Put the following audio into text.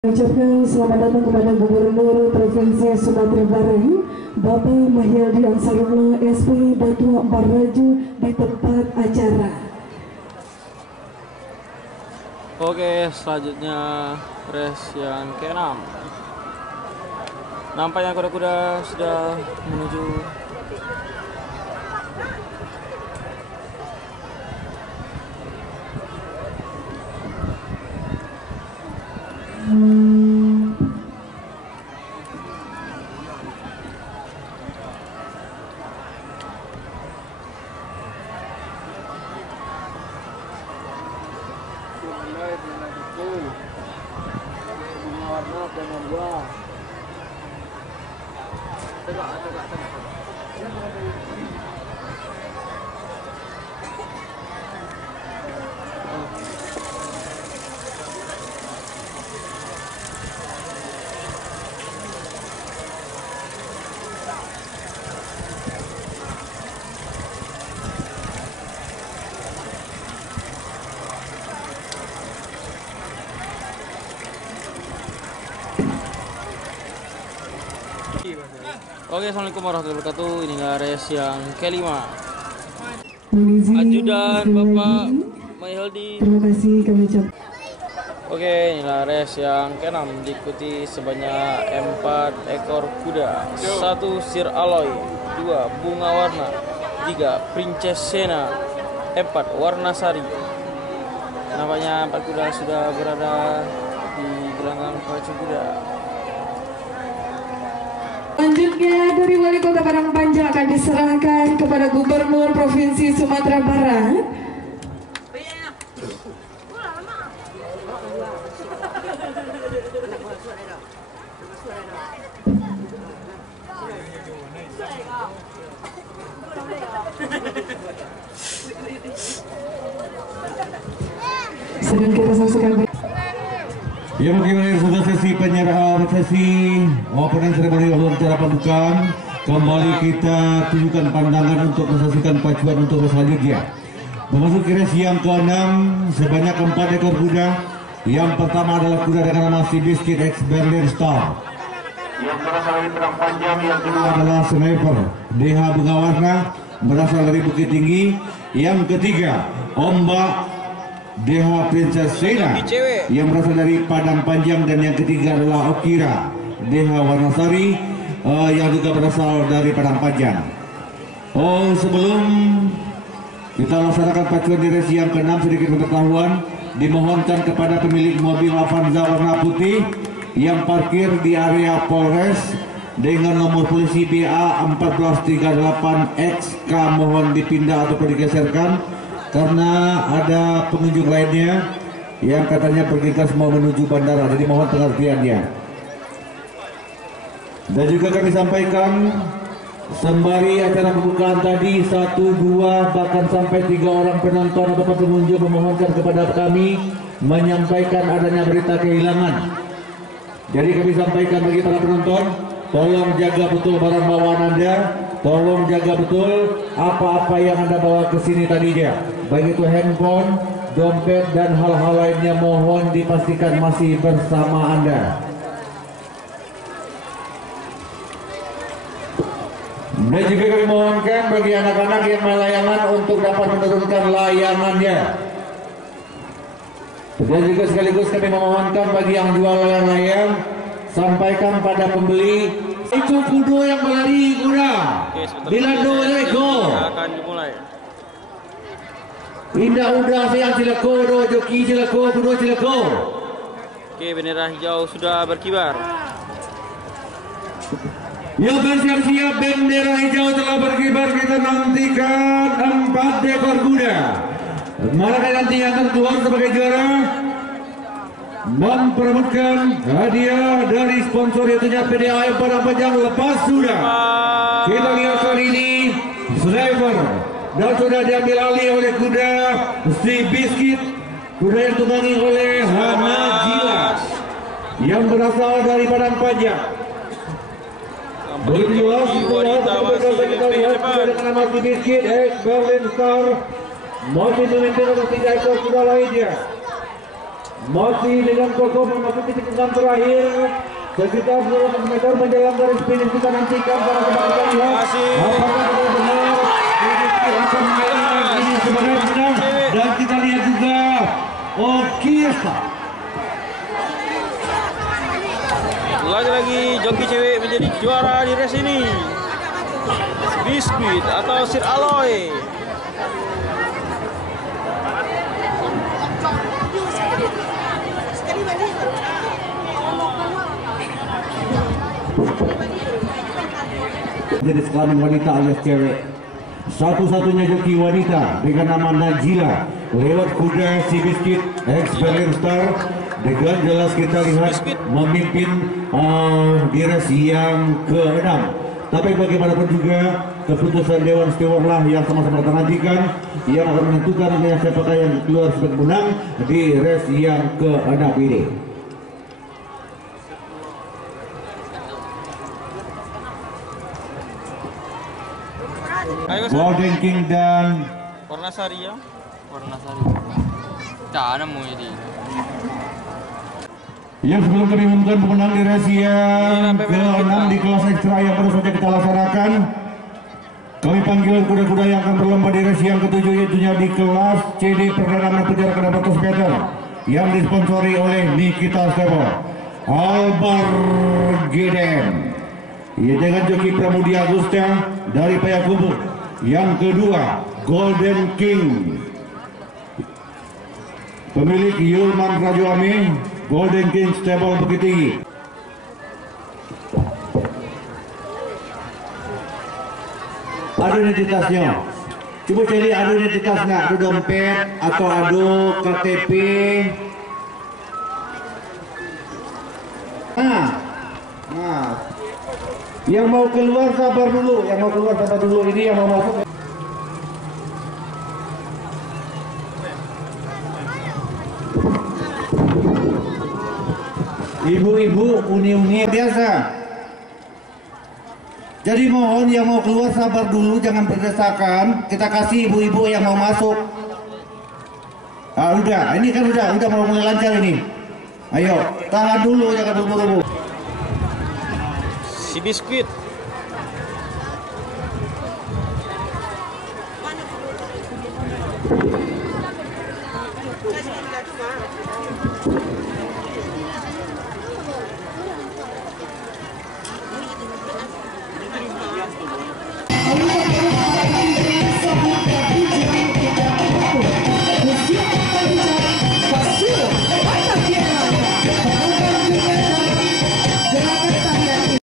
Ucapkan selamat datang kepada Gubernur Provinsi Sumatera Barat, Bapak Mahyildi Ansarullah SP Datua Baraju di tempat acara. Oke, selanjutnya race yang ke-6. Nampaknya kuda-kuda sudah menuju Oke, assalamualaikum warahmatullahi wabarakatuh. Ini race yang ke-5. Ajudan Bapak Mahyildi. Terima kasih kami ucapkan. Oke, inilah race yang ke-6 diikuti sebanyak 4 ekor kuda. 1 Sir Aloy, 2 Bunga Warna, 3 Princess Sena, 4 Warna Sari. Nampaknya 4 kuda sudah berada di gelanggang pacu kuda. Selanjutnya dari Wali Kota Padang Panjang akan diserahkan kepada Gubernur Provinsi Sumatera Barat. Sedang kita saksikan. Ya, bagaimana sudah sesi penyerahan sesi opening ceremony wawancara pembukaan. Kembali kita tunjukkan pandangan untuk menyaksikan pacuan untuk selanjutnya. Memasuki race yang ke-6 sebanyak 4 ekor kuda. Yang pertama adalah kuda dengan nama Si Biscuit X Berlin Star, yang berasal dari Padang Panjang. Yang kedua adalah Sniper DH Bunga Warna, berasal dari Bukit Tinggi. Yang ketiga Ombak DH Princess Sena, yang berasal dari Padang Panjang. Dan yang ketiga adalah Okira DH Warnasari, yang juga berasal dari Padang Panjang. Sebelum kita laksanakan pacuan di race yang ke-6, sedikit pengetahuan dimohonkan kepada pemilik mobil Avanza warna putih yang parkir di area Polres dengan nomor polisi BA 1438XK mohon dipindah atau digeserkan karena ada pengunjung lainnya yang katanya bergegas mau menuju bandara, jadi mohon pengertiannya. Dan juga kami sampaikan sembari acara pembukaan tadi 1, 2 bahkan sampai 3 orang penonton atau pengunjung memohonkan kepada kami menyampaikan adanya berita kehilangan. Jadi kami sampaikan bagi para penonton, tolong jaga betul barang bawaan Anda, tolong jaga betul apa-apa yang Anda bawa ke sini tadinya, baik itu handphone, dompet dan hal-hal lainnya, mohon dipastikan masih bersama Anda. Dan juga kami mohonkan bagi anak-anak yang melayangan untuk dapat menurunkan layangannya. Dan juga sekaligus kami memohonkan bagi yang jual layang-layang, sampaikan pada pembeli itu kudo yang berlari kuda. Bila do lego akan dimulai. Indah udah sayang silako do joki silako kudo silako. Oke, bendera hijau sudah berkibar. Ya, bersiap-siap, bendera hijau telah berkibar. Kita nantikan 4 ekor kuda. Manakah nanti yang terkeluar sebagai juara memperebutkan hadiah dari sponsor yaitu PDAM Padang Panjang lepas sudah. Kita lihat kali ini Sniper dan sudah diambil alih oleh kuda Si Biscuit, kuda yang ditunggangi oleh Hana Jilas yang berasal dari Padang Panjang. Begitu jelas kita lihat dengan nama Si Biscuit X Berlin Star masih memimpin untuk 3 ekor kuda lainnya. Masih dengan kokoh memasuki tikungan terakhir sekitar 200 meter menjelang garis finish. Kita nantikan para kita lihat apakah benar-benar ini akan ini sebenarnya, dan kita lihat juga Kiesa. Lagi-lagi joki cewek menjadi juara di race ini. Biskuit atau Sir Aloy. Jadi sekalian wanita alias cewek. Satu-satunya joki wanita dengan nama Najila lewat kuda si Biskuit X-Berlin Star dengan jelas kita lihat memimpin di race yang ke-6. Tapi bagaimanapun juga keputusan Dewan Steward lah yang sama-sama kita nantikan yang akan menentukan siapakah yang keluar sebagai menang di race yang ke-6 ini. Golden King dan Warnasari ya. Warnasari. Tak ada mau jadi. yang sebelum kami umumkan pemenang di race yang ke-6 di kelas ekstra yang baru saja kita laksanakan, kami panggil kuda-kuda yang akan berlomba di race yang ke-7, yaitu di kelas CD Perdana Menputera Kedai 100 meter yang disponsori oleh Nikita Stable Albar Geden. Ia dengan joki Pramudi Agusta dari Payakumbuh. Yang kedua, Golden King, pemilik Yulman Rajo Amin, Golden King Stable Bukit Tinggi. Adu identitasnya, coba cari adu identitasnya, adu dompet atau adu KTP. Nah, yang mau keluar sabar dulu, ini yang mau masuk. Ibu-ibu uni-uni biasa. Jadi mohon yang mau keluar sabar dulu, jangan berdesakan. Kita kasih ibu-ibu yang mau masuk. Udah, ini kan udah mau mulai lancar ini. Ayo, tahan dulu, jangan buru-buru. Si Biskuit.